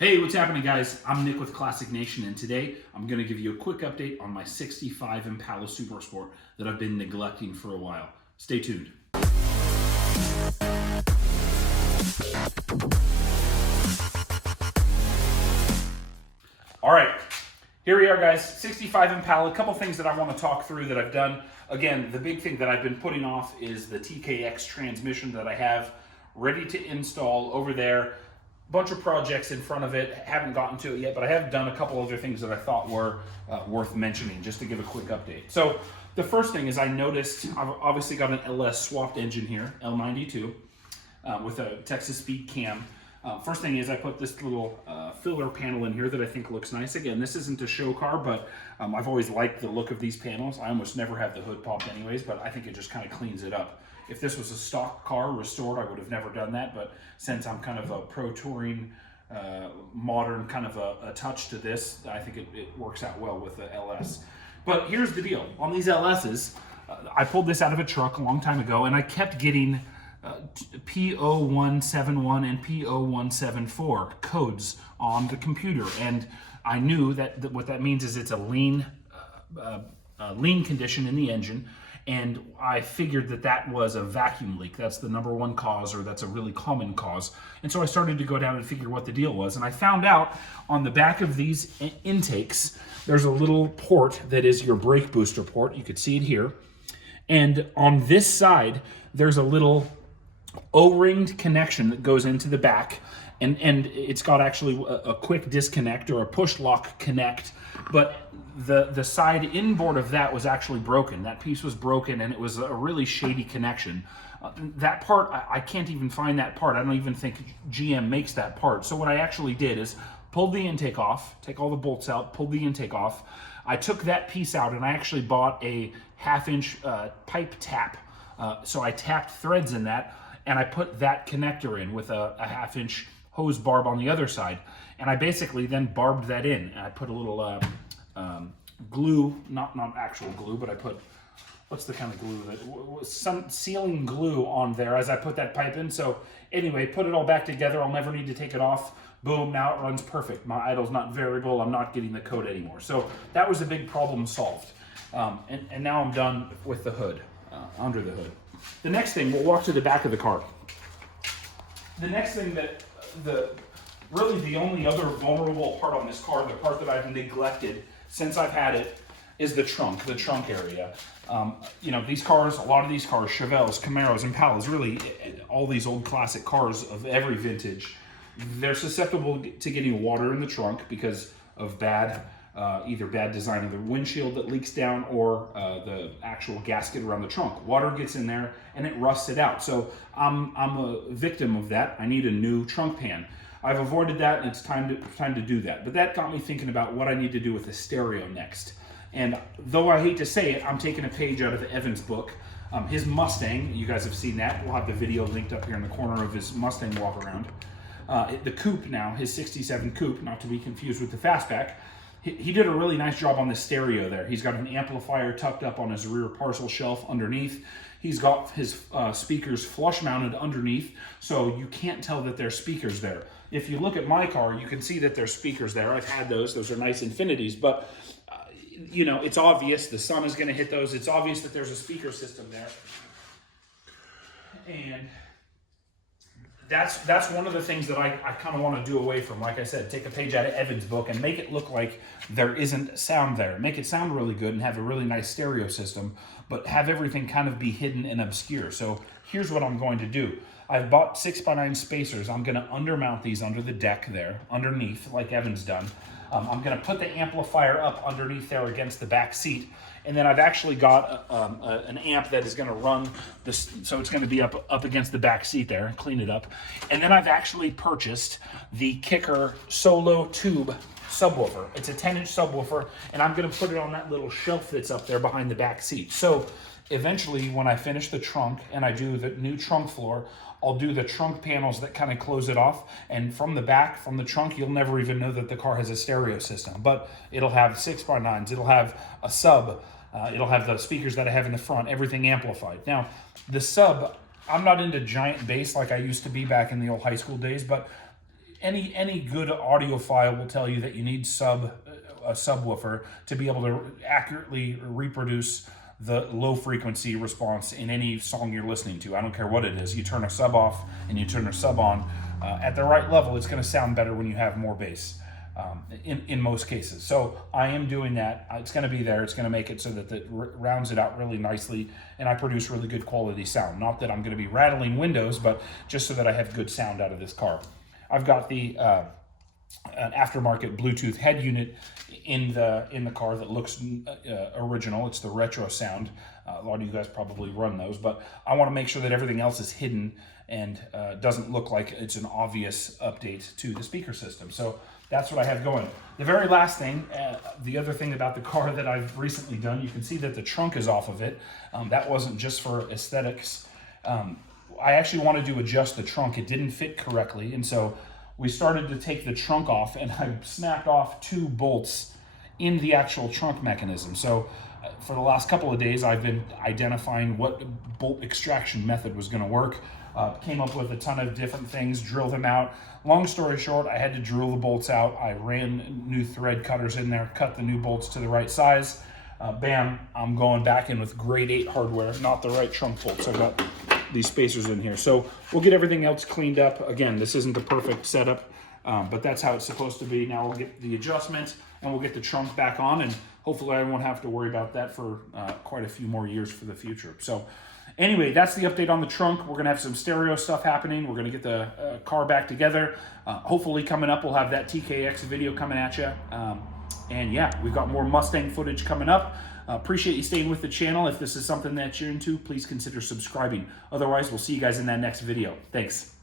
Hey, what's happening, guys? I'm Nick with Classic Nation, and today I'm going to give you a quick update on my 65 Impala Super Sport that I've been neglecting for a while. Stay tuned. All right, here we are, guys. 65 Impala. A couple things that I want to talk through that I've done. Again, the big thing that I've been putting off is the TKX transmission that I have ready to install over there. Bunch of projects in front of it, haven't gotten to it yet, but I have done a couple other things that I thought were worth mentioning, just to give a quick update. So the first thing is I noticed I've obviously got an LS swapped engine here, L92, with a Texas Speed cam. First thing is I put this little filler panel in here that I think looks nice. Again, this isn't a show car, but I've always liked the look of these panels. I almost never have the hood popped anyways, but I think it just kind of cleans it up. If this was a stock car restored, I would have never done that, but since I'm kind of a pro touring, modern kind of a touch to this, I think it works out well with the LS. But here's the deal. On these LSs, I pulled this out of a truck a long time ago, and I kept getting P0171 and P0174 codes on the computer, and I knew that what that means is it's a lean condition in the engine. And I figured that was a vacuum leak. That's the #1 cause, or that's a really common cause. And so I started to go down and figure what the deal was. And I found out on the back of these intakes, there's a little port that is your brake booster port. You could see it here. And on this side, there's a little O-ringed connection that goes into the back. And it's got actually a quick disconnect or a push lock connect, but the side inboard of that was actually broken. That piece was broken, and it was a really shady connection. That part, I can't even find that part. I don't even think GM makes that part. So what I actually did is pulled the intake off, take all the bolts out, pulled the intake off. I took that piece out, and I actually bought a 1/2-inch pipe tap. So I tapped threads in that, and I put that connector in with a 1/2-inch hose barb on the other side, and I basically then barbed that in. And I put a little glue, not actual glue, but I put, what's the kind of glue that, some sealing glue on there as I put that pipe in. So anyway, put it all back together. I'll never need to take it off. Boom, now it runs perfect. My idle's not variable. I'm not getting the code anymore. So that was a big problem solved. And now I'm done with the hood, under the hood. The next thing, we'll walk to the back of the car. The next thing that, really the only other vulnerable part on this car, the part that I've neglected since I've had it, is the trunk area. You know, these cars, a lot of these cars, Chevelles, Camaros, Impalas, really all these old classic cars of every vintage, they're susceptible to getting water in the trunk because of either bad design of the windshield that leaks down, or the actual gasket around the trunk. Water gets in there and it rusts it out. So I'm a victim of that. I need a new trunk pan. I've avoided that, and it's time to do that. But that got me thinking about what I need to do with the stereo next. And though I hate to say it, I'm taking a page out of Evan's book. His Mustang, you guys have seen that. We'll have the video linked up here in the corner of his Mustang walk around. The coupe now, his 67 coupe, not to be confused with the fastback. He did a really nice job on the stereo there. He's got an amplifier tucked up on his rear parcel shelf underneath. He's got his speakers flush mounted underneath, so you can't tell that there's speakers there. If you look at my car, you can see that there's speakers there. I've had those. Those are nice Infinities, but you know, it's obvious the sun is going to hit those. It's obvious that there's a speaker system there. And that's one of the things that I kind of want to do away from. Like I said, take a page out of Evan's book and make it look like there isn't sound there. Make it sound really good and have a really nice stereo system, but have everything kind of be hidden and obscure. So here's what I'm going to do. I've bought 6x9 spacers. I'm going to undermount these under the deck there, underneath, like Evan's done. I'm going to put the amplifier up underneath there against the back seat. And then I've actually got an amp that is going to run this, so it's going to be up against the back seat there, clean it up. And then I've actually purchased the Kicker Solo Tube subwoofer. It's a 10-inch subwoofer, and I'm going to put it on that little shelf that's up there behind the back seat. So eventually, when I finish the trunk and I do the new trunk floor, I'll do the trunk panels that kind of close it off, and from the back, from the trunk, you'll never even know that the car has a stereo system. But it'll have 6x9s, it'll have a sub, it'll have the speakers that I have in the front, everything amplified. Now, the sub, I'm not into giant bass like I used to be back in the old high school days, but any good audiophile will tell you that you need a subwoofer to be able to accurately reproduce the low frequency response in any song you're listening to. I don't care what it is. You turn a sub off and you turn a sub on, at the right level, it's going to sound better when you have more bass. In most cases. So I am doing that. It's going to be there. It's going to make it so that it rounds it out really nicely, and I produce really good quality sound. Not that I'm going to be rattling windows, but just so that I have good sound out of this car. I've got the an aftermarket Bluetooth head unit in the car that looks original. It's the retro sound. A lot of you guys probably run those, but I want to make sure that everything else is hidden and doesn't look like it's an obvious update to the speaker system. So that's what I have going. The very last thing, the other thing about the car that I've recently done, you can see that the trunk is off of it. That wasn't just for aesthetics. I actually wanted to adjust the trunk. It didn't fit correctly, and so we started to take the trunk off, and I snapped off 2 bolts in the actual trunk mechanism. So for the last couple of days, I've been identifying what bolt extraction method was going to work. Came up with a ton of different things, drilled them out. Long story short, I had to drill the bolts out. I ran new thread cutters in there, cut the new bolts to the right size. Bam, I'm going back in with grade 8 hardware, not the right trunk bolts. I've got these spacers in here. So we'll get everything else cleaned up. Again, this isn't the perfect setup, but that's how it's supposed to be. Now we'll get the adjustment and we'll get the trunk back on, and hopefully I won't have to worry about that for quite a few more years for the future. So anyway, that's the update on the trunk. We're gonna have some stereo stuff happening. We're gonna get the car back together. Hopefully coming up, we'll have that TKX video coming at you. And yeah, we've got more Mustang footage coming up. Appreciate you staying with the channel. If this is something that you're into, please consider subscribing. Otherwise, we'll see you guys in that next video. Thanks.